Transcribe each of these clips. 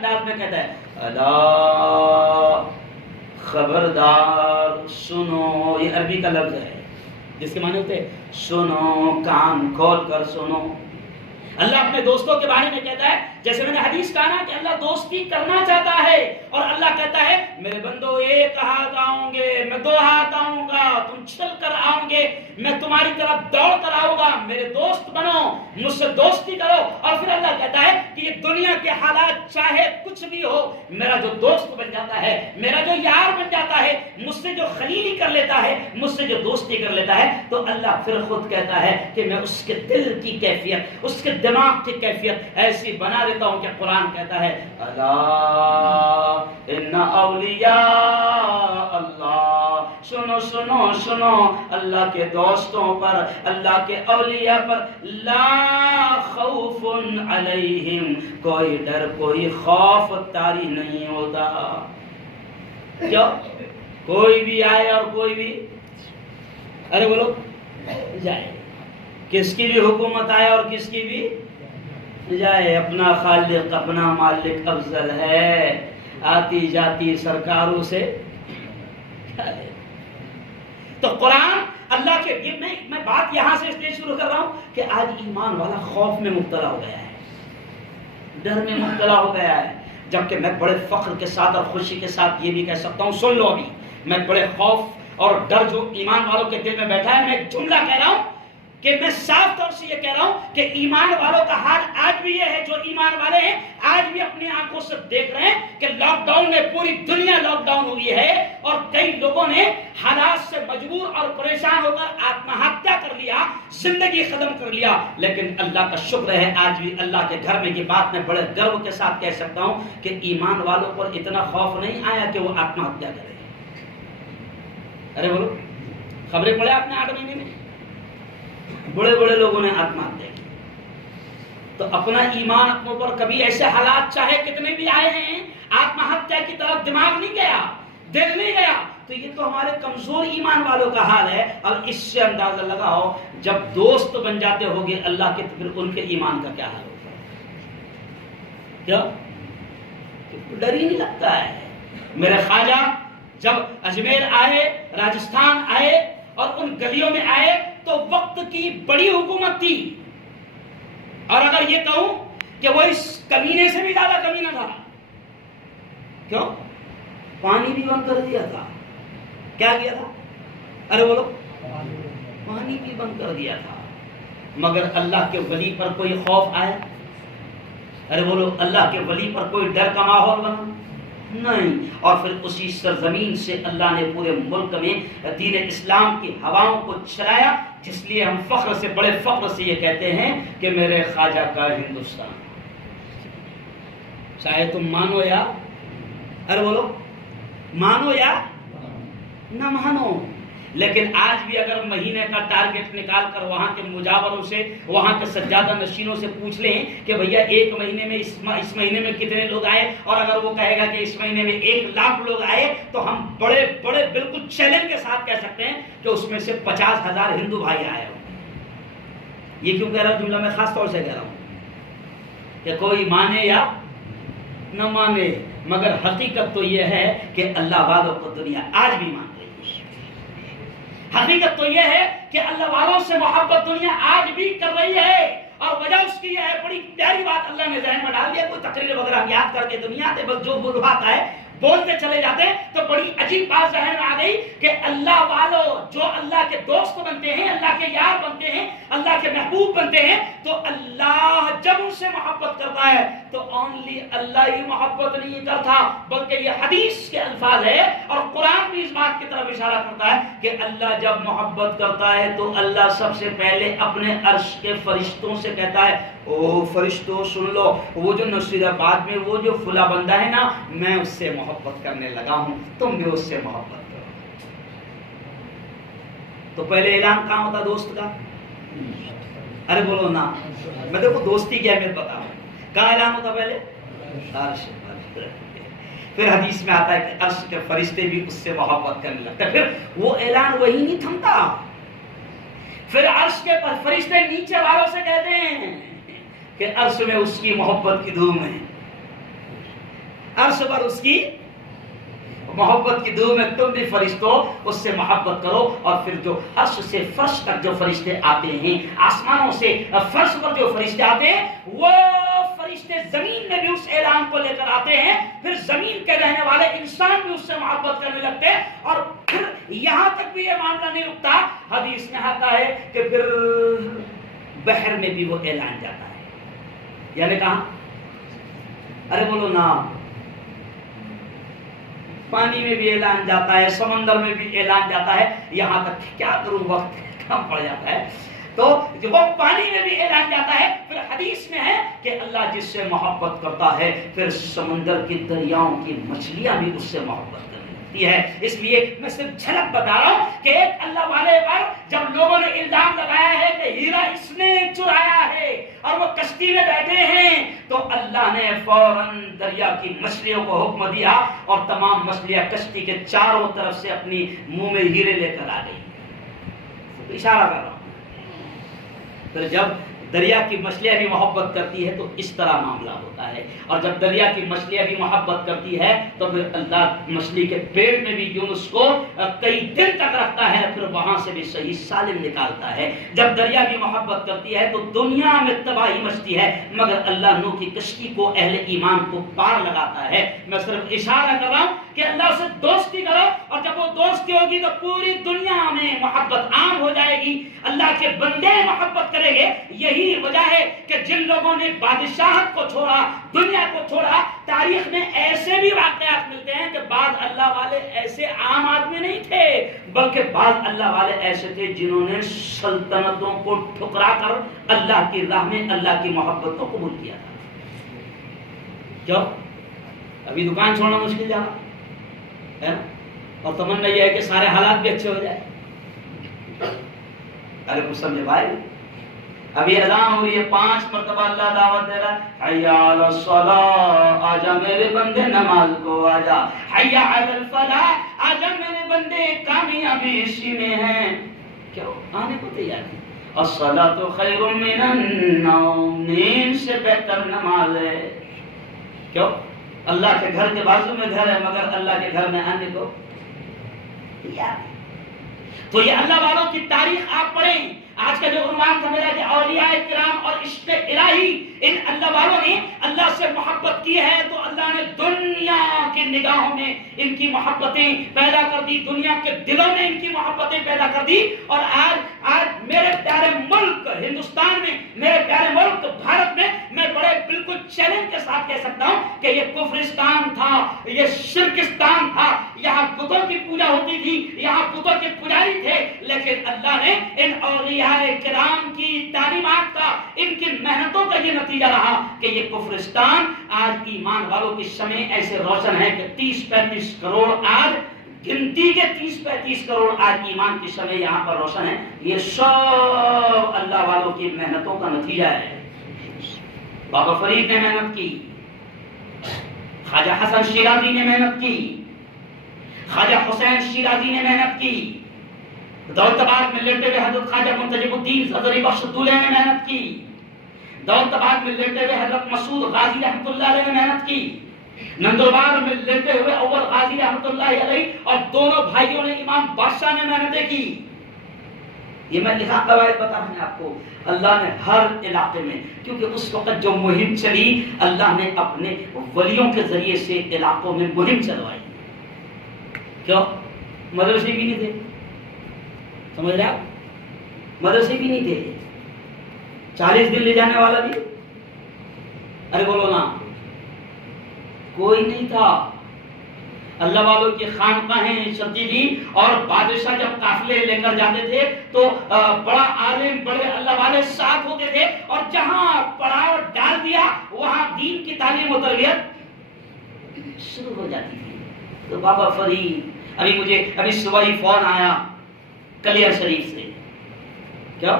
انداز میں کہتا ہے الا خبردار سنو، یہ عربی کا لفظ ہے جس کے معنی ہوتے ہیں سنو، کان کھول کر سنو۔ اللہ اپنے دوستوں کے بارے میں کہتا ہے، جیسے میں نے حدیث کہا نا کہ اللہ دوستی کرنا چاہتا ہے، اور اللہ کہتا ہے میرے بندو ایک ہاتھ آؤں گے، میں دو ہاتھ آؤں گا، تم چل کر آؤں گے، میں تمہاری طرف دوڑ کر آؤں گا، میرے دوست بنو، مجھ سے دوستی کرو۔ اور پھر اللہ کہتا ہے کہ یہ دنیا کے حالات چاہے کچھ بھی ہو، میرا جو دوست بن جاتا ہے، میرا جو یار بن جاتا ہے، مجھ سے جو خلیلی کر لیتا ہے، مجھ سے جو دوستی کر لیتا ہے، تو اللہ پھر خود کہتا ہے کہ میں اس کے دل کی کیفیت، اس کے دماغ کی کیفیت ایسی بنا دیتا ہوں کہ قرآن کہتا ہے الا ان اولیاء اللہ، سنو سنو سنو، اللہ کے دوستوں پر، اللہ کے اولیاء پر لا خوف علیہم، کوئی ڈر کوئی خوف طاری نہیں ہوتا۔ کیوں؟ کوئی بھی آئے اور کوئی بھی ارے بولو جائے، کس کی بھی حکومت آئے اور کس کی بھی جائے، اپنا خالق اپنا مالک افضل ہے، آتی جاتی سرکاروں سے۔ تو قرآن اللہ کے، میں بات یہاں سے اس لیے شروع کر رہا ہوں کہ آج ایمان والا خوف میں مبتلا ہو گیا ہے، ڈر میں مبتلا ہو گیا ہے، جبکہ میں بڑے فخر کے ساتھ اور خوشی کے ساتھ یہ بھی کہہ سکتا ہوں، سن لو ابھی، میں بڑے خوف اور ڈر جو ایمان والوں کے دل میں بیٹھا ہے، میں ایک جملہ کہہ رہا ہوں کہ میں صاف طور سے یہ کہہ رہا ہوں کہ ایمان والوں کا حال آج بھی یہ ہے، جو ایمان والے ہیں آج بھی اپنی آنکھوں سے دیکھ رہے ہیں کہ لاک ڈاؤن میں پوری دنیا لاک ڈاؤن ہوئی ہے، اور کئی لوگوں نے حالات سے مجبور اور پریشان ہو کر آتم ہتیا کر لیا، زندگی ختم کر لیا، لیکن اللہ کا شکر ہے آج بھی اللہ کے گھر میں، یہ بات میں بڑے گرو کے ساتھ کہہ سکتا ہوں کہ ایمان والوں پر اتنا خوف نہیں آیا کہ وہ آتم ہتیا کرے۔ ارے بولو، خبریں پڑھے آپ نے 8 مہینے میں بڑے بڑے لوگوں نے آتم ہتیا کی۔ تو اپنا ایمان اپنوں پر کبھی ایسے حالات چاہے کتنے بھی آئے ہیں، آتم ہتیا کی طرف دماغ نہیں گیا، دل نہیں گیا، تو یہ تو ہمارے کمزور ایمان والوں کا حال ہے۔ اور اس سے اندازہ لگاؤ جب دوست بن جاتے ہوگے اللہ کے، تو پھر ان کے ایمان کا کیا حال ہوگا؟ کیا ڈر ہی نہیں لگتا ہے۔ میرے خواجہ جب اجمیر آئے، راجستھان آئے اور ان گلیوں میں آئے تو وقت کی بڑی حکومت تھی، اور اگر یہ کہوں کہ وہ اس کمینے سے بھی زیادہ کمینہ تھا۔ کیوں؟ پانی بھی بند کر دیا تھا۔ کیا کیا تھا؟ ارے بولو، پانی بھی بند کر دیا تھا، مگر اللہ کے ولی پر کوئی خوف آیا؟ ارے بولو، اللہ کے ولی پر کوئی ڈر کا ماحول بنا؟ نہیں۔ اور پھر اسی سرزمین سے اللہ نے پورے ملک میں دین اسلام کی ہواؤں کو چلایا، جس لیے ہم فخر سے، بڑے فخر سے یہ کہتے ہیں کہ میرے خواجہ کا ہندوستان، چاہے تم مانو یا، ارے بولو، مانو یا نہ مانو، لیکن آج بھی اگر مہینے کا ٹارگٹ نکال کر وہاں کے مجاوروں سے، وہاں کے سجادہ نشینوں سے پوچھ لیں کہ بھیا ایک مہینے میں اس مہینے میں کتنے لوگ آئے، اور اگر وہ کہے گا کہ اس مہینے میں 1,00,000 لوگ آئے، تو ہم بڑے بڑے بالکل چیلنج کے ساتھ کہہ سکتے ہیں کہ اس میں سے 50,000 ہندو بھائی آئے ہوں۔ یہ کیوں کہہ رہا ہوں؟ جملہ میں خاص طور سے کہہ رہا ہوں کہ کوئی مانے یا نہ مانے، مگر حقیقت تو یہ ہے کہ اللہ والوں کو دنیا آج بھی مان رہی ہے۔ حقیقت تو یہ ہے کہ اللہ والوں سے محبت دنیا آج بھی کر رہی ہے، اور وجہ اس کی یہ ہے، بڑی پیاری بات اللہ نے ذہن میں ڈال دیا، کوئی تقریر وغیرہ ہم یاد کر کے دنیا سے بس جو بات ہے بولتے چلے جاتے ہیں، تو بڑی عجیب بات ذہن میں آ گئی کہ اللہ والوں جو اللہ کے دوست بنتے ہیں، اللہ کے یار بنتے ہیں، اللہ کے محبوب بنتے ہیں، تو اللہ جب ان سے محبت کرتا ہے تو اونلی اللہ ہی محبت نہیں کرتا، بلکہ یہ حدیث کے الفاظ ہے، اور قرآن بھی اس بات کی طرف اشارہ کرتا ہے کہ اللہ جب محبت کرتا ہے تو اللہ سب سے پہلے اپنے عرش کے فرشتوں سے کہتا ہے، او فرشتوں سن لو، وہ جو نصیر آباد میں وہ جو فلاں بندہ ہے نا، میں اس سے محبت کرنے لگا ہوں، تم بھی اس سے محبت کرو۔ تو پہلے اعلان کہاں ہوتا دوست کا؟ ارے بولو نا، میں دیکھو دوستی کی اہمیت بتا رہا ہوں، کہاں اعلان ہوتا پہلے؟ عرش پر۔ پھر حدیث میں آتا ہے کہ عرش کے فرشتے بھی اس سے محبت کرنے لگتے ہیں، پھر وہ اعلان وہی نہیں تھمتا، پھر عرش کے فرشتے نیچے والوں سے کہتے ہیں کہ عرش میں اس کی محبت کی دھوم ہے، عرش پر اس کی محبت کی دو میں تم بھی فرشتوں اس سے محبت کرو. اور پھر جو عرش سے فرش تک جو فرشتے آتے ہیں، آسمانوں سے فرش پر جو فرشتے آتے ہیں، وہ فرشتے زمین میں بھی اس اعلان کو لے کر آتے ہیں. پھر زمین کے رہنے والے انسان بھی اس سے محبت کرنے لگتے ہیں. اور پھر یہاں تک بھی یہ معاملہ نہیں رکتا، حدیث میں آتا ہے کہ پھر بحر میں بھی وہ اعلان جاتا ہے. یعنی کہاں؟ ارے بولو نا. پانی میں بھی اعلان جاتا ہے، سمندر میں بھی اعلان جاتا ہے. یہاں تک کیا کروں، وقت کم پڑ جاتا ہے. تو وہ پانی میں بھی اعلان جاتا ہے. پھر حدیث میں ہے کہ اللہ جس سے محبت کرتا ہے پھر سمندر کی دریاؤں کی مچھلیاں بھی اس سے محبت کرنے لگتی ہے. اس لیے میں صرف جھلک بتا رہا ہوں کہ ایک اللہ والے پر جب لوگوں نے الزام لگایا ہے کہ ہیرا اس نے چرایا ہے اور وہ کشتی میں بیٹھے ہیں، تو اللہ نے فوراً دریا کی مچھلیوں کو حکم دیا اور تمام مچھلیاں کشتی کے چاروں طرف سے اپنی منہ میں ہیرے لے کر آ گئی. اشارہ کر رہا ہوں. پھر جب دریا کی مچھلیاں بھی محبت کرتی ہے تو اس طرح معاملہ ہوتا ہے. اور جب دریا کی مچھلیاں بھی محبت کرتی ہے تو پھر اللہ مچھلی کے پیٹ میں بھی یونس کو کئی دن تک رکھتا ہے، پھر وہاں سے بھی صحیح سالم نکالتا ہے. جب دریا بھی محبت کرتی ہے تو دنیا میں تباہی مچتی ہے، مگر اللہ نوح کی کشتی کو، اہل ایمان کو پار لگاتا ہے. میں صرف اشارہ کر رہا ہوں کہ اللہ سے دوستی کرو، اور جب وہ دوستی ہوگی تو پوری دنیا میں محبت عام ہو جائے گی. اللہ کے بندے محبت کریں گے. یہی وجہ ہے کہ جن لوگوں نے بادشاہت کو چھوڑا، دنیا کو چھوڑا، تاریخ میں ایسے بھی واقعات ملتے ہیں کہ بعض اللہ والے ایسے عام آدمی نہیں تھے، بلکہ بعض اللہ والے ایسے تھے جنہوں نے سلطنتوں کو ٹھکرا کر اللہ کی راہ میں اللہ کی محبت کو قبول کیا تھا. کیوں؟ ابھی دکان چھوڑنا مشکل جا رہا ہے اور تمنا یہ ہے کہ سارے حالات بھی اچھے ہو جائے. ارے کچھ سمجھے بھائی، ابھی اذان ہو رہی ہے، 5 مرتبہ اللہ دعوت دے رہا ہے، حی علی الصلاۃ، آجا میرے بندے نماز کو آجا، حی علی الفلاح، آجا میرے بندے کامیابی اسی میں ہے. کیوں آنے کو تیار ہے؟ الصلاۃ خیر من النوم، نیند سے بہتر نماز ہے. کیوں؟ اللہ کے گھر کے بازو میں گھر ہے مگر اللہ کے گھر میں آنے کو تیار ہے. تو یہ اللہ والوں کی تاریخ آپ پڑھیں. آج کا جو عنوان تھا میرا کہ اولیاء کرام اور عشق الہی، ان اللہ والوں نے اللہ سے محبت کی ہے تو اللہ نے دنیا کی نگاہوں میں ان کی محبتیں پیدا کر دی، دنیا کے دلوں میں ان کی محبتیں پیدا کر دی. اور آج میرے پیارے ملک ہندوستان میں، میرے پیارے ملک بھارت میں، میں بڑے بالکل چیلنج کے ساتھ کہہ سکتا ہوں کہ یہ کفرستان تھا، یہ شرکستان تھا. یہاں بتوں کی پوجا ہوتی تھی، یہاں بتوں کے پجاری تھے، لیکن اللہ نے ان اولیاء کرام کی تعلیمات کا، ان کی محنتوں کا یہ نتیجہ رہا کہ یہ کفرستان آج ایمان والوں کی شمع ایسے روشن ہے کہ 30-35 کروڑ آج گنتی کے 30-35 کروڑ آج ایمان کی شمع یہاں پر روشن ہے. یہ سب اللہ والوں کی محنتوں کا نتیجہ ہے. بابا فرید نے محنت کی، خواجہ حسن شیرازی نے محنت کی، خواجہ حسین شیرازی نے محنت کی، دولت آباد میں لیٹے ہوئے حضرت خواجہ منتجب الدین حضری بخش دولہ نے محنت کی، دولت آباد میں لیٹے ہوئے حضرت مسعود غازی رحمۃ اللہ علیہ نے محنت کی، نندوبار میں لیٹے ہوئے اول غازی رحمۃ اللہ علیہ اور دونوں بھائیوں نے امام بادشاہ نے محنتیں کی. یہ میں لکھا قواعد بتا رہا ہوں آپ کو. اللہ نے ہر علاقے میں، کیونکہ اس وقت جو مہم چلی اللہ نے اپنے ولیوں کے ذریعے سے علاقوں میں مہم چلوائی. کیوں؟ مدرسے بھی نہیں تھے، سمجھ رہے آپ؟ مدرسے بھی نہیں تھے، 40 دن لے جانے والا بھی، ارے بولو نا، کوئی نہیں تھا. اللہ والوں کی خانقاہیں چلتی تھی اور بادشاہ جب قافلے لے کر جاتے تھے تو بڑا عالم، بڑے اللہ والے ساتھ ہوتے تھے، اور جہاں پڑاؤ ڈال دیا وہاں دین کی تعلیم و تربیت شروع ہو جاتی تھی. تو بابا فرید، ابھی صبح ہی فون آیا کلیئر شریف سے. کیا؟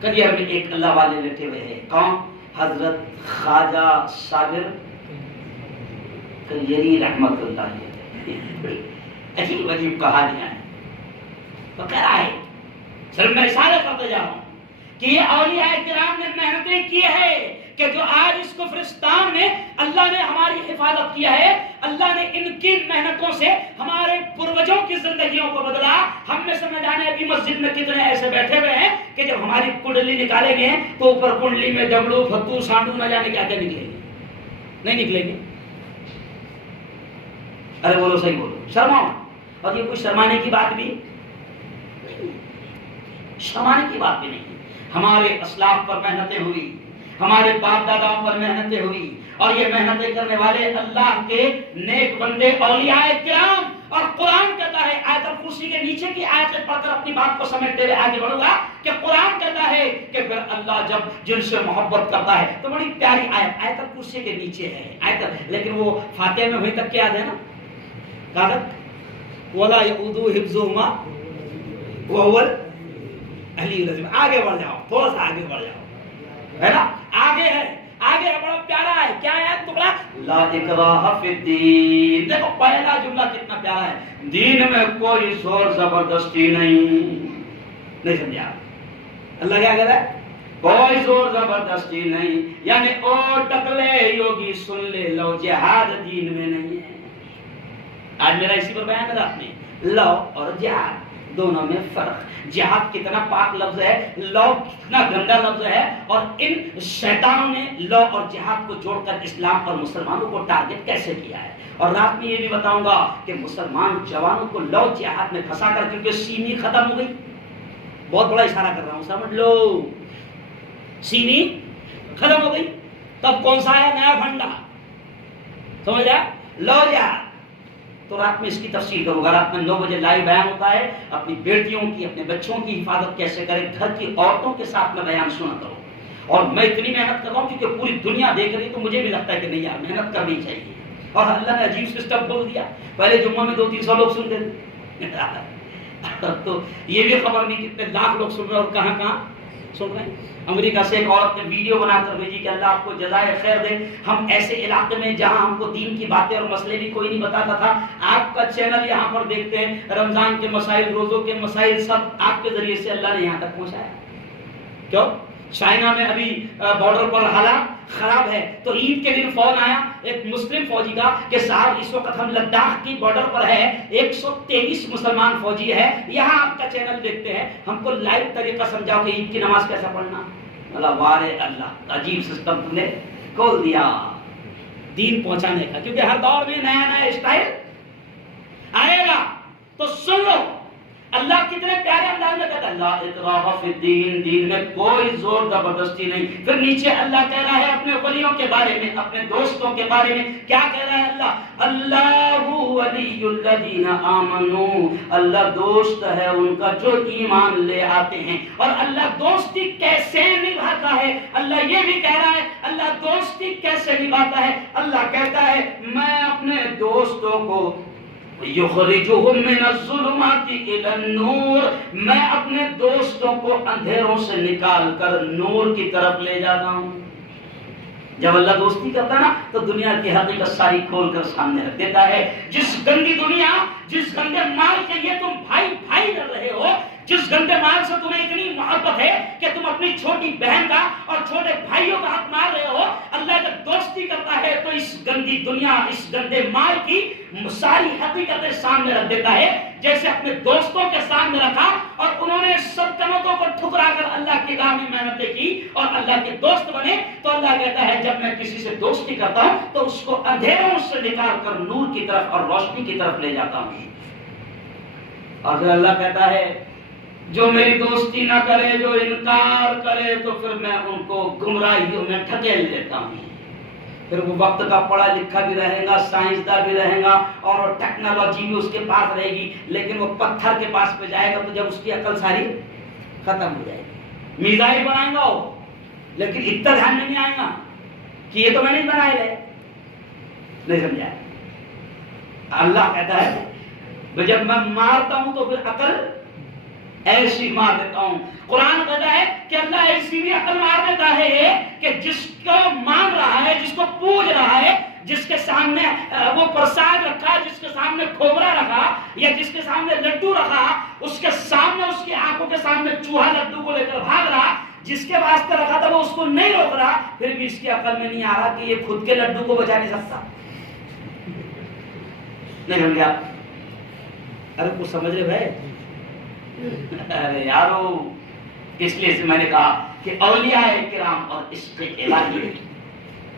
کلیئر میں ایک اللہ والے لیٹے ہوئے ہیں. کون؟ حضرت خواجہ صابر کلیری رحمت اللہ علیہ. عجیب عجیب کہانیاں ہیں. تو کہہ رہا ہے، صرف میں اشارہ کرتے جا رہا ہوں کہ یہ اولیاء کرام نے محنتیں کی ہے کہ جو آج اس کفرستان میں اللہ نے ہماری حفاظت کیا ہے. اللہ نے ان کی محنتوں سے ہمارے پروجوں کی زندگیوں کو بدلا. ہم میں سے نہ جانے ابھی مسجد میں کتنے ایسے بیٹھے ہوئے ہیں کہ جب ہماری کنڈلی نکالے گے تو اوپر کنڈلی میں ڈبلو پھتو سانڈو نہ جانے کیا کیا نکلیں گے, نہیں نکلیں گے. ارے بولو صحیح بولو, شرماؤ. اور یہ کوئی شرمانے کی بات بھی, شرمانے کی بات بھی نہیں. ہمارے اسلاف پر محنتیں ہوئی, ہمارے باپ داداؤں پر محنتیں ہوئی, اور یہ محنتیں کرنے والے اللہ کے نیک بندے اولیاء کرام. اور قرآن کہتا ہے, آیت الکرسی کے نیچے کی آیتیں پڑھ کر اپنی بات کو سمیٹتے ہوئے آگے بڑھوں گا, کہ قرآن کہتا ہے کہ پھر اللہ جب جن سے محبت کرتا ہے, تو بڑی پیاری آیت آیت الکرسی کے نیچے ہے آیت, لیکن وہ فاتحہ میں وہیں تک یاد ہے نا, کہا تک وَلَا يَؤُودُهُ حِفْظُهُمَا وَهُوَ الْعَلِيُّ الْعَظِيمُ. آگے بڑھ جاؤ, تھوڑا سا آگے بڑھ جاؤ, ہے نا, آگے ہے, آگے بڑا پیارا ہے. کیا ہے ٹکڑا؟ لا اکراہ فی الدین. دیکھو پہلا جملہ کتنا پیارا ہے, دین میں کوئی زور زبردستی نہیں سمجھا. اللہ کیا کہتا ہے؟ کوئی زور زبردستی نہیں, یعنی او ٹکلے یوگی سن لے لو, جہاد دین میں نہیں ہے. آج میرا اسی پر بیان ہے رات میں, لو اور جہاد دونوں میں فرق. جہاد کتنا پاک لفظ ہے, لو کتنا گندا لفظ ہے, اور ان شیطانوں نے لو اور جہاد کو جوڑ کر اسلام اور مسلمانوں کو ٹارگٹ کیسے کیا ہے. اور رات میں یہ بھی بتاؤں گا کہ مسلمان جوانوں کو لو جہاد میں پھنسا کر, کیونکہ سینی ختم ہو گئی, بہت بڑا اشارہ کر رہا ہوں, سمجھ لو, سینی ختم ہو گئی. تب کون سا ہے نیا بھنڈا, سمجھ آیا, لو جہاد. تو رات میں اس کی تفصیل کروں گا. رات میں 9 بجے لائیو بیان ہوتا ہے. اپنی بیٹیوں کی, اپنے بچوں کی حفاظت کیسے کریں, گھر کی عورتوں کے ساتھ میں بیان سنا کروں. اور میں اتنی محنت کر رہا ہوں کیونکہ پوری دنیا دیکھ رہی ہے, تو مجھے بھی لگتا ہے کہ نہیں یار محنت کرنی چاہیے. اور اللہ نے عجیب سسٹم کھول دیا. پہلے جمعہ میں 200-300 لوگ سنتے تھے, تو یہ بھی خبر نہیں کتنے لاکھ لوگ سن رہے ہیں اور کہاں کہاں سن رہے ہیں. امریکہ سے ایک عورت نے ویڈیو بنا کر بھیجی کہ اللہ آپ کو جزائے خیر دے, ہم ایسے علاقے میں جہاں ہم کو دین کی باتیں اور مسئلے بھی کوئی نہیں بتاتا تھا, آپ کا چینل یہاں پر دیکھتے ہیں, رمضان کے مسائل, روزوں کے مسائل سب آپ کے ذریعے سے اللہ نے یہاں تک پہنچایا. کیوں؟ چائنا میں ابھی بارڈر پر حالات خراب ہے, تو عید کے دن فون آیا ایک مسلم فوجی کا کہ صاحب اس وقت ہم لداخ کی بارڈر پر ہے, 123 مسلمان فوجی ہے, یہاں آپ کا چینل دیکھتے ہیں, ہم کو لائیو طریقہ سمجھاؤ کہ عید کی نماز کیسا پڑھنا. اللہ وارے اللہ, عجیب سسٹم تم نے کھول دیا دین پہنچانے کا, کیونکہ ہر دور میں نیا نیا اسٹائل آئے گا. تو سن لو, اللہ کتنے پیارے انداز میں کہتا ہے لا اکراہ فی الدین, دین میں کوئی زور زبردستی نہیں. پھر نیچے اللہ کہہ رہا ہے اپنے ولیوں کے بارے میں, اپنے دوستوں کے بارے میں. کیا کہہ رہا ہے اللہ؟ اللہ ولی الذین آمنوا, اللہ دوست ہے ان کا جو ایمان لے آتے ہیں. اور اللہ دوستی کیسے نبھاتا ہے, اللہ یہ بھی کہہ رہا ہے اللہ دوستی کیسے نبھاتا ہے. اللہ کہتا ہے میں اپنے دوستوں کو یخرجہم من الظلمات الی النور, میں اپنے دوستوں کو اندھیروں سے نکال کر نور کی طرف لے جاتا ہوں. جب اللہ دوستی کرتا ہے نا تو دنیا کی حقیقت ساری کھول کر سامنے رکھ دیتا ہے. جس گندی دنیا, جس گندے مال کے لیے تم بھائی بھائی لڑ رہے ہو, جس گندے مال سے تمہیں اتنی محبت ہے کہ تم اپنی چھوٹی بہن کا اور چھوٹے بھائیوں کا حق مار رہے ہو, اللہ جب دوستی کرتا ہے تو اس گندی دنیا, اس گندے مال کی ساری حقیقتیں سامنے رکھ دیتا ہے, جیسے اپنے دوستوں کے سامنے رکھا. اور انہوں نے سلطنتوں کو ٹھکرا کر اللہ کی راہ میں محنتیں کی اور اللہ کے دوست بنے. تو اللہ کہتا ہے جب میں کسی سے دوستی کرتا ہوں تو اس کو اندھیروں سے نکال کر نور کی طرف اور روشنی کی طرف لے جاتا ہوں. اور پھر اللہ کہتا ہے جو میری دوستی نہ کرے, جو انکار کرے, تو پھر میں ان کو گمراہیوں میں ڈھکیل لیتا ہوں. پھر وہ وقت کا پڑھا لکھا بھی رہے گا, سائنسداں بھی رہے گا, اور ٹیکنالوجی بھی اس کے پاس رہے گی, لیکن وہ پتھر کے پاس پہ جائے گا تو جب اس کی عقل ساری ختم ہو جائے گی. میزائل بنائے گا وہ, لیکن اتنا دھیان میں نہیں آئے گا کہ یہ تو میں نہیں بنائے گئے. نہیں سمجھا؟ اللہ کہتا ہے جب میں مارتا ہوں تو پھر عقل ایسی مار دیتا ہوں. قرآن کہتا ہے کہ اللہ ایسی بھی عقل مار دیتا ہے کہ جس کو مان رہا ہے, جس کو پوج رہا ہے, جس کے سامنے وہ پرساد رکھا, جس کے سامنے کھوبرا رکھا یا جس کے سامنے لڈو رکھا, اس کے سامنے, اس کی آنکھوں کے سامنے چوہا لڈو کو لے کر بھاگ رہا, جس کے واسطے رکھا تھا وہ اس کو نہیں روک رہا, پھر بھی اس کی عقل میں نہیں آ رہا کہ یہ خود کے لڈو کو بچا نہیں سکتا. نہیں سمجھا؟ ارے کچھ سمجھ رہے بھائی؟ ارے یارو، اس لیے سے میں نے کہا کہ اولیاء کرام اور عشق الہی،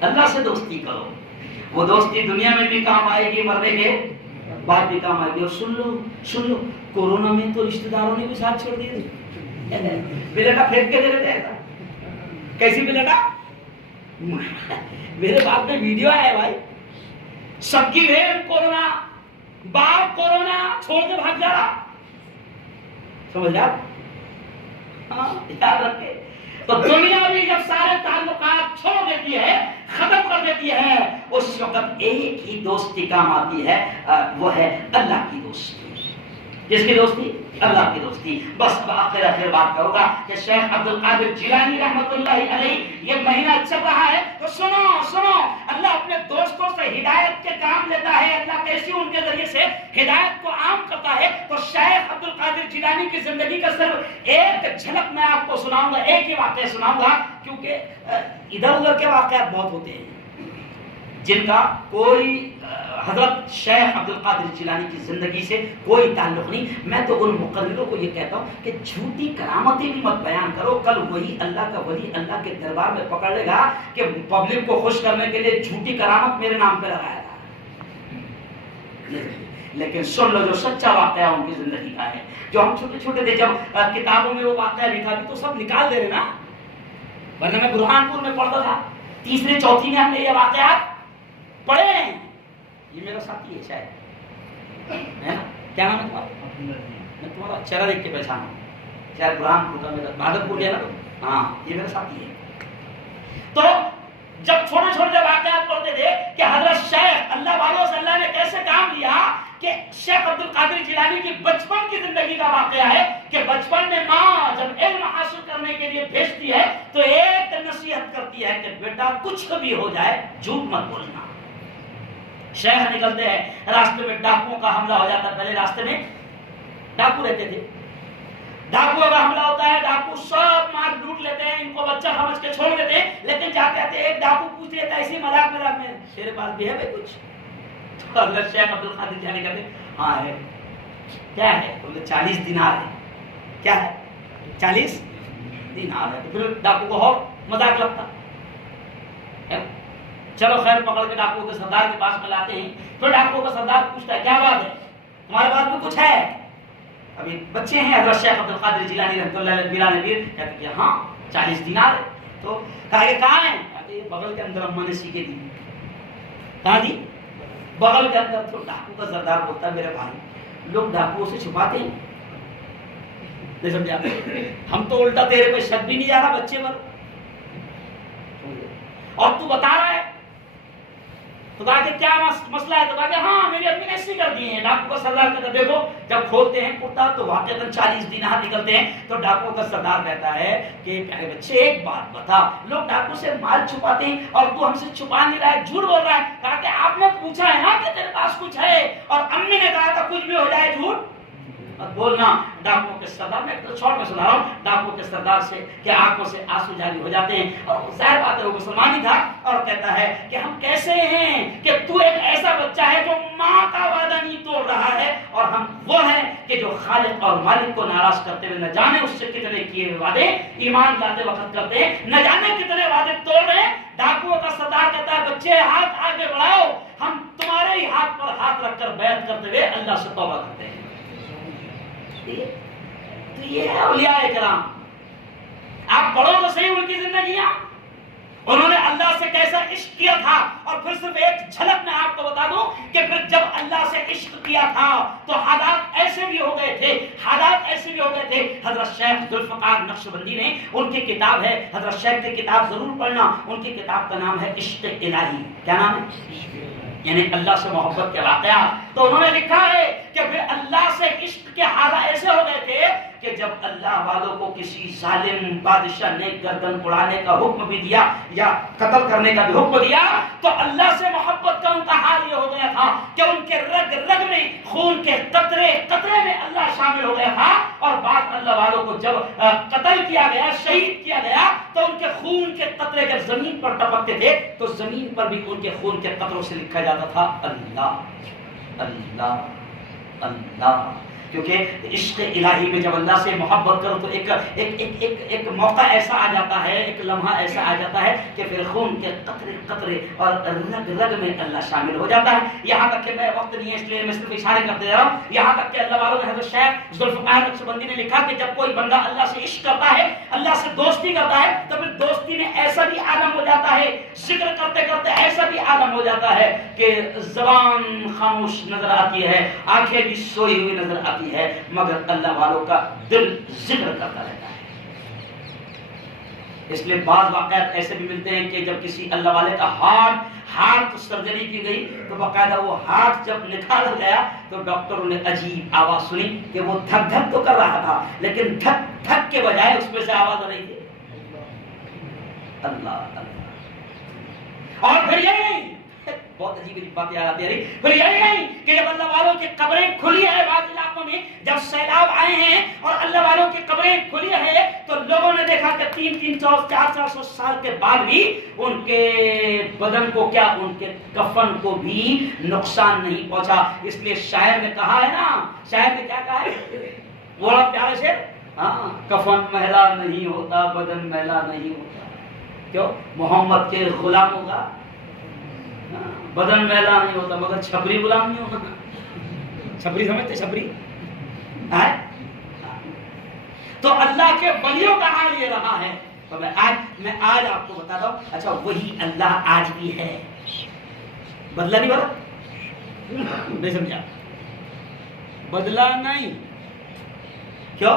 اللہ سے دوستی کرو، وہ دوستی دنیا میں بھی کام آئے گی، مرنے کے بعد بھی کام آئے گی۔ اور سن لو کورونا میں تو رشتہ داروں نے بھی ساتھ چھوڑ دیے، بلیٹا پھینک کے دے رہے تھے۔ کیسی بلیٹا؟ میرے باپ میں ویڈیو آیا بھائی، سب کی بہن کورونا، باپ کورونا چھوڑ کے بھاگ جا رہا، سمجھ رہا؟ ہاں یاد رکھے۔ تو دنیا بھی جب سارے تعلقات چھوڑ دیتی ہے، ختم کر دیتی ہے، اس وقت ایک ہی دوستی کام آتی ہے، وہ ہے اللہ کی دوستی۔ جس کی دوستی؟ اللہ کی دوستی۔ بس آخر بات کروں گا کہ شیخ عبد القادر جیلانی رحمۃ اللہ علیہ یہ مہینہ چل رہا ہے، تو سنو اللہ اپنے دوستوں سے ہدایت کے کام لیتا ہے، اللہ کیسے ان کے ذریعے سے ہدایت کو عام کرتا ہے۔ تو شیخ عبد القادر جیلانی کی زندگی کا صرف ایک جھلک میں آپ کو سناؤں گا، ایک ہی واقعہ سناؤں گا، کیونکہ ادھر ادھر کے واقعات بہت ہوتے ہیں جن کا کوئی حضرت شیخ عبد القادر جیلانی کی زندگی سے کوئی تعلق نہیں۔ میں تو ان مقرروں کو یہ کہتا ہوں کہ جھوٹی کرامتیں بھی مت بیان کرو، کل وہی اللہ کا ولی اللہ کے دربار میں پکڑ لے گا کہ پبلک کو خوش کرنے کے لیے جھوٹی کرامت میرے نام پہ لگایا تھا۔ لیکن سن لو جو سچا واقعہ ان کی زندگی کا ہے، جو ہم چھوٹے چھوٹے تھے جب کتابوں میں وہ واقعہ لکھا بھی تو سب نکال دے رہے نا، ورنہ میں برہانپور میں پڑھتا تھا، تیسری چوتھی میں ہم نے یہ واقعات پڑھے ہیں۔ یہ میرا ساتھی ہے شاید، ہے نا؟ کیا نام ہے تمہارا؟ میں تمہارا چہرہ دیکھ کے پہچانا ہوں، شاید برہانپور کا، میرا بہادر پور گیا نا، ہاں یہ میرا ساتھی ہے۔ تو جب چھوٹے چھوٹے واقعات پڑھتے تھے کہ حضرت شیخ اللہ والوں سے اللہ نے کیسے کام لیا، کہ شیخ عبد القادر جیلانی کی بچپن کی زندگی کا واقعہ ہے کہ بچپن میں ماں جب علم حاصل کرنے کے لیے بھیجتی ہے تو ایک نصیحت کرتی ہے کہ بیٹا کچھ بھی ہو جائے جھوٹ مت بولنا۔ شیخ نکلتے ہیں، راستے میں ڈاکوؤں کا حملہ ہو جاتا ہے، پہلے راستے میں ڈاکو رہتے تھے، ڈاکوؤں کا حملہ ہوتا ہے، ڈاکو سب مار لوٹ لیتے ہیں، ان کو بچہ سمجھ کے چھوڑ دیتے ہیں، لیکن جاتے آتے ایک ڈاکو پوچھ لیتا ہے اسی مذاق میں، تیرے پاس بھی ہے بھائی کچھ؟ تو حضرت شیخ عبد القادر جیلانی کہتے ہاں ہے۔ کیا ہے؟ بولے 40 دینار ہے۔ کیا ہے؟ 40 دینار ہے۔ تو پھر ڈاکو کو اور مذاق لگتا، چلو خیر پکڑ کے ڈاکو کے سردار کے پاس میں لاتے ہیں، پھر ڈاکو کا سردار پوچھتا ہے کیا بات ہے، تمہارے پاس بھی کچھ ہے؟ ابھی بچے ہیں حضرت شیخ عبد القادر جیلانی رحمۃ اللہ علیہ بلا نبیر، کہتے ہیں ہاں 40 دینار ہے۔ تو کہا کہ کہاں ہے؟ کہتے ہیں بغل کے اندر اماں نے سیکھے دی۔ کہاں دی؟ بغل کے اندر۔ تو ڈاکو کا سردار بولتا ہے میرے بھائی لوگ ڈاکوؤں سے چھپاتے ہیں، نہیں سمجھا؟ ہم تو الٹا تیرے پہ شک بھی نہیں جا رہا بچے پر، اور تو بتا رہا ہے۔ تو کہا کہ کیا مسئلہ ہے؟ تو کہا کہ ہاں میری امی نے ایسے کر دیے ہیں۔ ڈاکو کا سردار کہتا ہے دیکھو جب کھولتے ہیں کرتا تو واقعاً 40 دینار نکلتے ہیں۔ تو ڈاکو کا سردار کہتا ہے کہ پیارے بچے ایک بات بتا، لوگ ڈاکو سے مال چھپاتے ہیں اور تو ہم سے چھپا نہیں رہا ہے، جھوٹ بول رہا ہے۔ کہا کہ آپ نے پوچھا ہے نا کہ تیرے پاس کچھ ہے، اور امی نے کہا تھا کچھ بھی ہو جائے جھوٹ مت بولنا۔ ڈاکو کے سردار، میں تو شارٹ میں سنا رہا ہوں، ڈاکو کے سردار سے کہ آنکھوں سے آنسو جاری ہو جاتے ہیں، اور ظاہر بات ہے وہ مسلمان ہی تھا، اور کہتا ہے کہ ہم کیسے ہیں کہ تو ایک ایسا بچہ ہے جو ماں کا وعدہ نہیں توڑ رہا ہے، اور ہم وہ ہیں کہ جو خالق اور مالک کو ناراض کرتے ہوئے نہ جانے اس سے کتنے کیے ہوئے وعدے ایمان لاتے وقت کرتے ہیں، نہ جانے کتنے وعدے توڑ رہے ہیں۔ ڈاکو کا سردار کہتا ہے بچے ہاتھ آگے بڑھاؤ، ہم تمہارے ہی ہاتھ پر ہاتھ رکھ کر بیعت کرتے ہوئے اللہ سے توبہ کرتے ہیں۔ تو یہ ہے اولیاء کرام۔ آپ پڑھو تو صحیح ان کی زندگیاں، انہوں نے اللہ سے کیسا عشق کیا تھا۔ اور پھر صرف ایک جھلک میں آپ کو بتا دوں کہ پھر جب اللہ سے عشق کیا تھا تو حالات ایسے بھی ہو گئے تھے، حالات ایسے بھی ہو گئے تھے۔ حضرت شیخ ذوالفقار نقشبندی نے، ان کی کتاب ہے، حضرت شیخ کی کتاب ضرور پڑھنا، ان کی کتاب کا نام ہے عشق الہی۔ کیا نام ہے؟ یعنی اللہ سے محبت کے واقعات۔ تو انہوں نے لکھا ہے کہ پھر اللہ سے عشق کے حالات ایسے ہو گئے تھے کہ جب اللہ والوں کو کسی ظالم بادشاہ نے گردن اڑانے کا حکم بھی دیا یا قتل کرنے کا بھی حکم دیا تو اللہ سے محبت کا ان کا حال یہ ہو گیا تھا کہ ان کے رگ رگ میں خون کے قطرے قطرے میں اللہ شامل ہو گیا تھا۔ اور بعض اللہ والوں کو جب قتل کیا گیا، شہید کیا گیا، تو ان کے خون کے قطرے جب زمین پر ٹپکتے تھے تو زمین پر بھی ان کے خون کے قطروں سے لکھا جاتا تھا اللہ اللہ اللہ. کیونکہ عشق الہی میں جب اللہ سے محبت کرو تو ایک موقع ایسا آ جاتا ہے، ایک لمحہ ایسا آ جاتا ہے کہ پھر خون کے قطرے قطرے اور رگ رگ میں اللہ شامل ہو جاتا ہے. یہاں تک کہ میں وقت نہیں ہے اس لیے میں صرف اشارے کرتے جا رہا ہوں. یہاں تک کہ اللہ والوں نے حضرت شیخ ذوالفقار نقشبندی نے لکھا کہ جب کوئی بندہ اللہ سے عشق کرتا ہے، اللہ سے دوستی کرتا ہے، تو پھر دوستی میں ایسا بھی عالم ہو جاتا ہے، ذکر کرتے کرتے ایسا بھی عالم ہو جاتا ہے کہ زبان خاموش نظر آتی ہے، آنکھیں بھی سوئی ہوئی نظر آتی ہے، مگر اللہ والوں کا دل ذکر کرتا رہتا ہے. اس لیے بعض واقعات ایسے بھی ملتے ہیں کہ جب کسی اللہ والے کا ہارٹ سرجری کی گئی تو باقاعدہ وہ ہارٹ جب نکالا گیا تو ڈاکٹروں نے عجیب آواز سنی کہ وہ دھک دھک تو کر رہا تھا لیکن دھک دھک کے بجائے اس میں سے آواز آ رہی تھی اللہ اللہ. اور پھر یہ نہیں، بہت عجیب عجیب باتیں آ جاتی ہیں. پھر یہی نہیں کہ جب اللہ والوں کی قبریں کھلی ہیں بعض علاقوں میں، جب سیلاب آئے ہیں اور اللہ والوں کی قبریں کھلی ہیں تو لوگوں نے دیکھا کہ 300-400 سال کے بعد بھی ان کے بدن کو کیا، ان کے کفن کو بھی نقصان نہیں پہنچا. اس لیے شاعر نے کہا ہے نا، شاعر نے کیا کہا ہے وہ بڑا پیارے سے، ہاں کفن میلا نہیں ہوتا، بدن میلا نہیں ہوتا. کیوں؟ محمد کے غلاموں کا بدن میلا نہیں ہوتا مگر چھپری غلام نہیں ہوتا. چھپری سمجھتے؟ چھپری تو اللہ کے ولیوں کا حال یہ رہا ہے. تو میں آج آپ کو بتا دوں. اچھا وہی اللہ آج بھی ہے، بدلا نہیں بدلا، نہیں سمجھا؟ بدلا نہیں. کیوں؟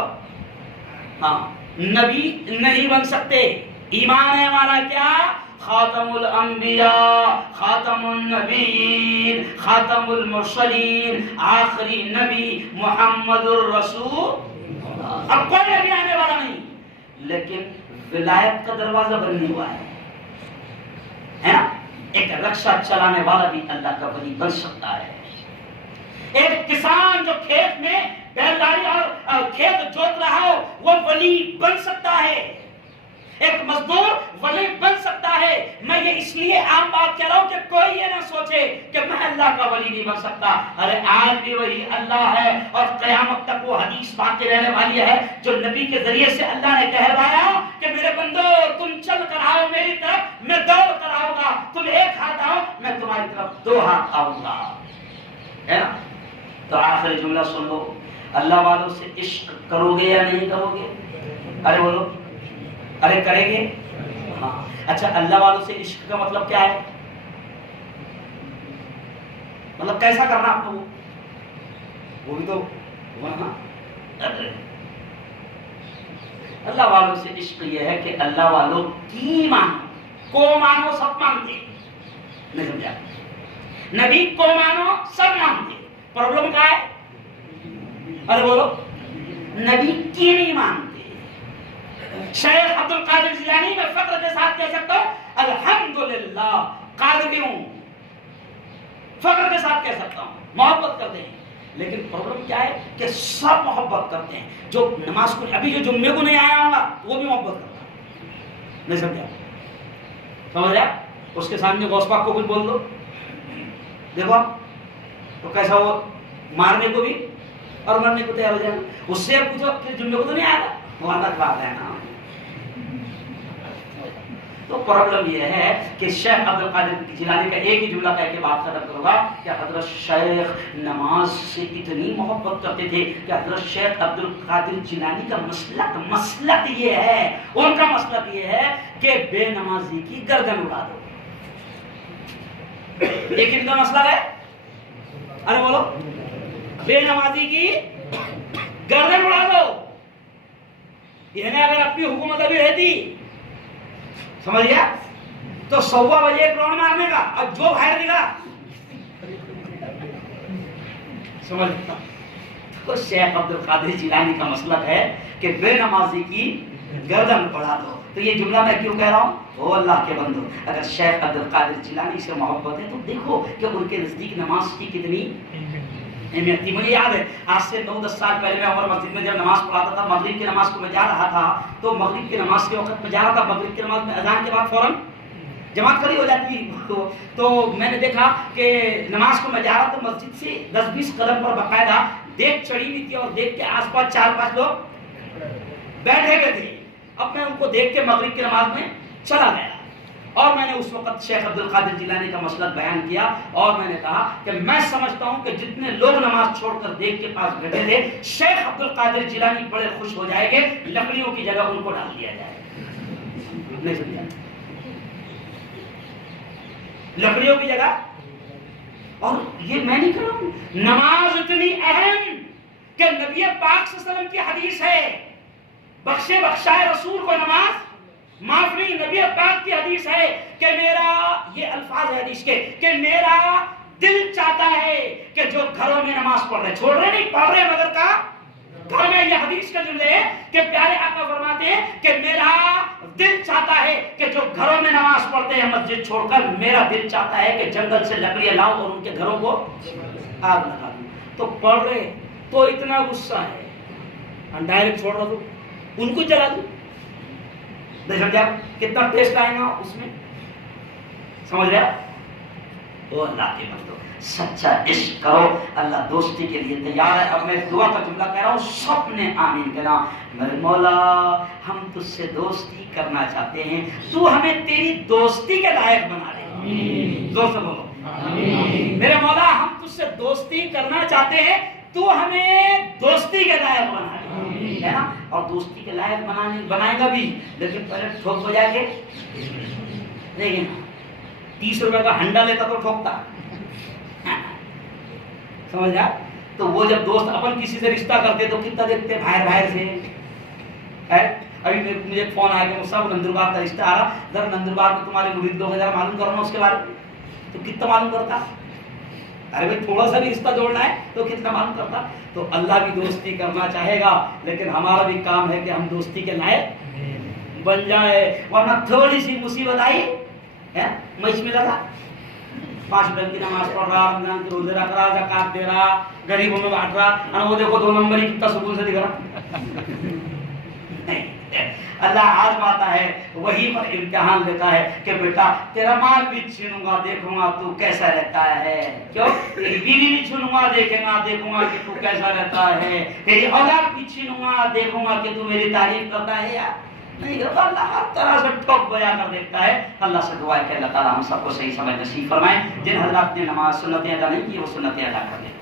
ہاں نبی نہیں بن سکتے. ایمان ہے ہمارا کیا؟ خاتم الانبیاء، خاتم النبیین، خاتم المرسلین، آخری نبی محمد الرسول. اب کوئی نبی آنے والا نہیں لیکن ولایت کا دروازہ بند ہوا ہے نا. ایک رکشہ چلانے والا بھی اللہ کا ولی بن سکتا ہے. ایک کسان جو کھیت میں بیلداری اور کھیت جوت رہا ہو وہ ولی بن سکتا ہے. ایک مزدور ولی بن سکتا ہے. میں یہ اس لیے عام بات کہہ رہا ہوں کہ کوئی یہ نہ سوچے کہ میں اللہ کا ولی نہیں بن سکتا. ارے آج بھی وہی اللہ ہے اور قیامت تک وہ حدیث باقی رہنے والی ہے جو نبی کے ذریعے سے اللہ نے کہلوایا کہ میرے بندو تم چل کر آؤ میری طرف، میں دوڑ کر آؤں گا. تم ایک ہاتھ آؤ میں تمہاری طرف 2 ہاتھ آؤں گا. ہے نا؟ تو آخری جملہ سن لو. اللہ والوں سے عشق کرو گے یا نہیں کرو گے؟ ارے بولو، ارے کریں گے؟ ہاں. اچھا اللہ والوں سے عشق کا مطلب کیا ہے؟ مطلب کیسا کرنا آپ کو؟ وہ بھی تو اللہ والوں سے عشق یہ ہے کہ اللہ والوں کی مانو، کو مانو سب مانتے. نہیں سمجھا؟ نبی کو مانو سب مانتے. پرابلم کیا ہے؟ ارے بولو، نبی کی نہیں مانتے. شیخ عبد القادر جیلانی میں فخر کے ساتھ کہہ سکتا ہوں الحمدللہ قادری ہوں، فخر کے ساتھ کہہ سکتا ہوں. محبت کرتے ہیں لیکن پرابلم کیا ہے کہ سب محبت کرتے ہیں. جو نماز کو ابھی جو جمعے کو نہیں آیا ہوگا وہ بھی محبت کرتا ہے. نہیں سمجھا؟ سمجھا؟ اس کے سامنے غوث پاک کو کچھ بول دو دیکھو تو کیسا وہ مارنے کو بھی اور مرنے کو تیار ہو جائے گا. اس سے پوچھو کہ جمعے کو تو نہیں آیا تھا، وہ الگ بات ہے نا. تو پرابلم یہ ہے کہ شیخ عبد القادر جیلانی کا ایک ہی جملہ کہہ کے بات ختم کروں گا کہ حضرت شیخ نماز سے اتنی محبت کرتے تھے کہ حضرت شیخ عبد القادر جیلانی کا مسلک یہ ہے، ان کا مسلک یہ ہے کہ بے نمازی کی گردن اڑا دو. ایک ان کا مسئلہ ہے، ارے بولو، بے نمازی کی گردن اڑا دو. یعنی اگر اپنی حکومت ابھی رہتی سمجھ گیا تو 1:15 بجے ایک راؤنڈ مارنے کا اور جو باہر دے گا سمجھ. تو شیخ عبد القادر جیلانی کا مسلک ہے کہ بے نمازی کی گردن اڑا دو. تو یہ جملہ میں کیوں کہہ رہا ہوں؟ او اللہ کے بندو، اگر شیخ عبد القادر جیلانی سے محبت ہے تو دیکھو کہ ان کے نزدیک نماز کی کتنی اہمیت تھی. مجھے یاد ہے آج سے 9-10 سال پہلے میں عمر مسجد میں جب نماز پڑھاتا تھا، مغرب کی نماز کو میں جا رہا تھا تو مغرب کی نماز کے وقت میں جا رہا تھا، مغرب کی نماز میں اذان کے بعد فوراً جماعت کھڑی ہو جاتی تو میں نے دیکھا کہ نماز کو میں جا رہا تو مسجد سے 10-20 قدم پر باقاعدہ دیکھ چڑھی ہوئی تھی اور دیکھ کے آس پاس 4-5 لوگ بیٹھے ہوئے تھے. اب میں ان کو دیکھ کے مغرب کی نماز میں چلا گیا اور میں نے اس وقت شیخ عبد القادر جیلانی کا مسلک بیان کیا اور میں نے کہا کہ میں سمجھتا ہوں کہ جتنے لوگ نماز چھوڑ کر دیکھ کے پاس بیٹھے تھے شیخ عبد القادر جیلانی بڑے خوش ہو جائیں گے, لکڑیوں کی جگہ ان کو ڈال دیا جائے. نہیں سمجھا؟ لکڑیوں کی جگہ. اور یہ میں نہیں کہہ رہا ہوں, نماز اتنی اہم کہ نبی پاک صلی اللہ علیہ وسلم کی حدیث ہے بخشے بخشائے رسول کو نماز معاف نہیں. نبی پاک کی حدیث ہے کہ میرا, یہ الفاظ ہے حدیث کے, کہ میرا دل چاہتا ہے کہ جو گھروں میں نماز پڑھ رہے, چھوڑ رہے نہیں پڑھ رہے مگر کا گھر میں, یہ حدیث کا جملے ہے کہ پیارے آقا فرماتے ہیں کہ میرا دل چاہتا ہے کہ جو گھروں میں نماز پڑھتے ہیں مسجد چھوڑ کر, میرا دل چاہتا ہے کہ جنگل سے لکڑیاں لاؤں اور ان کے گھروں کو آگ لگا دوں. تو پڑھ رہے تو اتنا غصہ ہے, ڈائریکٹ چھوڑ رہا تو ان کو جلا دوں. سمجھا کتنا ٹیسٹ آئے گا اس میں, سمجھ رہے آپ؟ وہ اللہ کے بندو سچا عشق کرو, اللہ دوستی کے لیے تیار ہے. اب میں دعا کا جملہ کہہ رہا ہوں, سب نے آمین کہنا. میرے مولا ہم تجھ سے دوستی کرنا چاہتے ہیں, تو ہمیں تیری دوستی کے لائق بنا دے. زور سے بولو میرے مولا ہم تجھ سے دوستی کرنا چاہتے ہیں, تو ہمیں دوستی کے لائق بنا دے, ہے نا. اور دوستی کے لائق بنائے گا بھی, لیکن پہلے ٹھوک ہو جائے گے. لیکن 30 روپے کا ہنڈا لیتا تو ٹھوکتا, سمجھا. تو وہ جب دوست اپن کسی سے رشتہ کرتے تو کتنا دیکھتے باہر باہر سے. ابھی مجھے ایک فون آیا کہ وہ سب نندربار کا رشتہ آ رہا, ذرا نندربار میں تمہارے مرید لوگ ذرا معلوم کرنا اس کے بارے میں. تو کتنا معلوم کرتا, ارے بھائی تھوڑا سا بھی رشتہ جوڑنا ہے تو کتنا معلوم کرتا. تو اللہ بھی دوستی کرنا چاہے گا, لیکن ہمارا بھی کام ہے کہ ہم دوستی کے لائق بن جائے. ورنہ تھوڑی سی مصیبت آئی ہے, میں اس میں لگا 5 وقت کی نماز پڑھ رہا, رمضان کے روزے رکھ رہا, زکات دے رہا, غریبوں میں بانٹ رہا, وہ دیکھو 2 نمبر ہی کتنا سکون سے دکھ رہا. اللہ آزماتا ہے, وہی پر امتحان لیتا ہے کہ بیٹا تیرا مال بھی چھینوں گا, دیکھوں گا تو کیسا رہتا ہے. کیوں؟ تیری بیوی بھی چھینوں گا, دیکھوں گا کہ تو کیسا رہتا ہے. تیری اولاد بھی چھینوں گا, دیکھوں گا کہ تو میری تعریف کرتا ہے یا نہیں کرتا. اللہ ہر طرح سے ٹھوک بیا کر دیکھتا ہے. اللہ سے دعا ہے کہ اللہ تعالیٰ ہم سب کو صحیح سمجھ نصیب فرمائے. جن حضرات نے نماز سنتیں ادا نہیں کی وہ سنتیں ادا کر دیں.